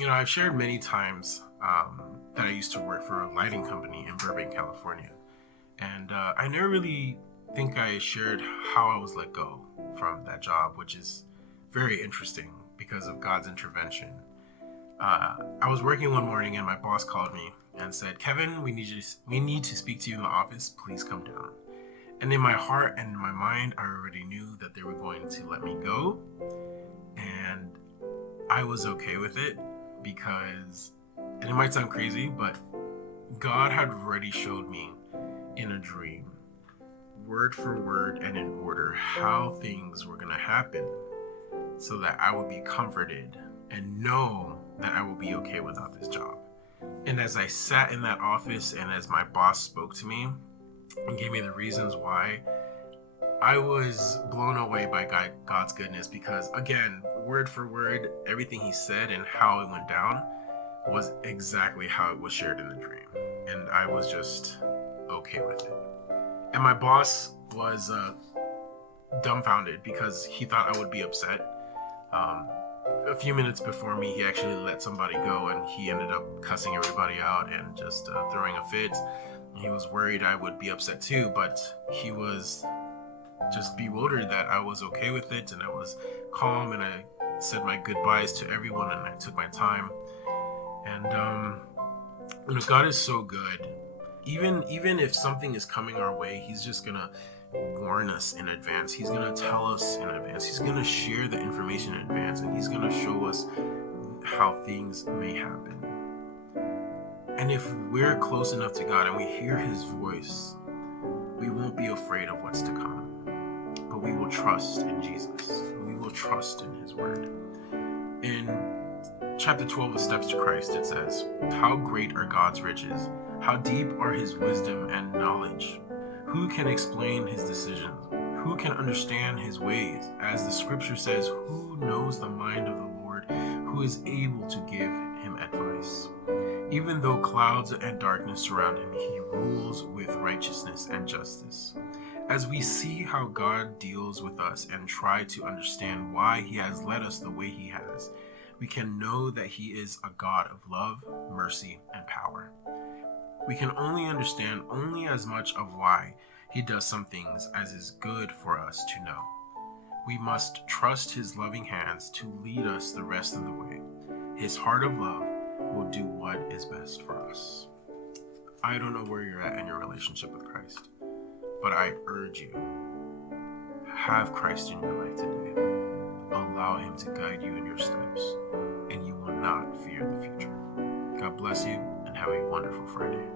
I've shared many times that I used to work for a lighting company in Burbank, California. And I never really think I shared how I was let go from that job, which is very interesting because of God's intervention. I was working one morning and my boss called me and said, "Kevin, we need to speak to you in the office. Please come down." And in my heart and in my mind, I already knew that they were going to let me go, and I was okay with it because, and it might sound crazy, but God had already showed me in a dream, word for word and in order, how things were going to happen so that I would be comforted and know that I will be okay without this job. And as I sat in that office and as my boss spoke to me and gave me the reasons why, I was blown away by God's goodness because, again, word for word, everything he said and how it went down was exactly how it was shared in the dream. And I was just okay with it. And my boss was dumbfounded because he thought I would be upset. Um, a few minutes before me, he actually let somebody go and he ended up cussing everybody out and just throwing a fit. He was worried I would be upset too, but he was just bewildered that I was okay with it and I was calm and I said my goodbyes to everyone and I took my time. And God is so good. Even if something is coming our way, he's just gonna warn us in advance. He's gonna tell us in advance. He's gonna share the information in advance, and he's gonna show us how things may happen. And if we're close enough to God and we hear his voice, we won't be afraid of what's to come, but we will trust in Jesus. We will trust in his word. In chapter 12 of Steps to Christ, it says, "How great are God's riches! How deep are his wisdom and knowledge! Who can explain his decisions? Who can understand his ways? As the scripture says, who knows the mind of the Lord? Who is able to give him advice? Even though clouds and darkness surround him, he rules with righteousness and justice." As we see how God deals with us and try to understand why he has led us the way he has, we can know that he is a God of love, mercy, and power. We can only understand only as much of why he does some things as is good for us to know. We must trust his loving hands to lead us the rest of the way. His heart of love will do what is best for us. I don't know where you're at in your relationship with Christ, but I urge you, have Christ in your life today. Allow him to guide you in your steps, and you will not fear the future. God bless you, and have a wonderful Friday.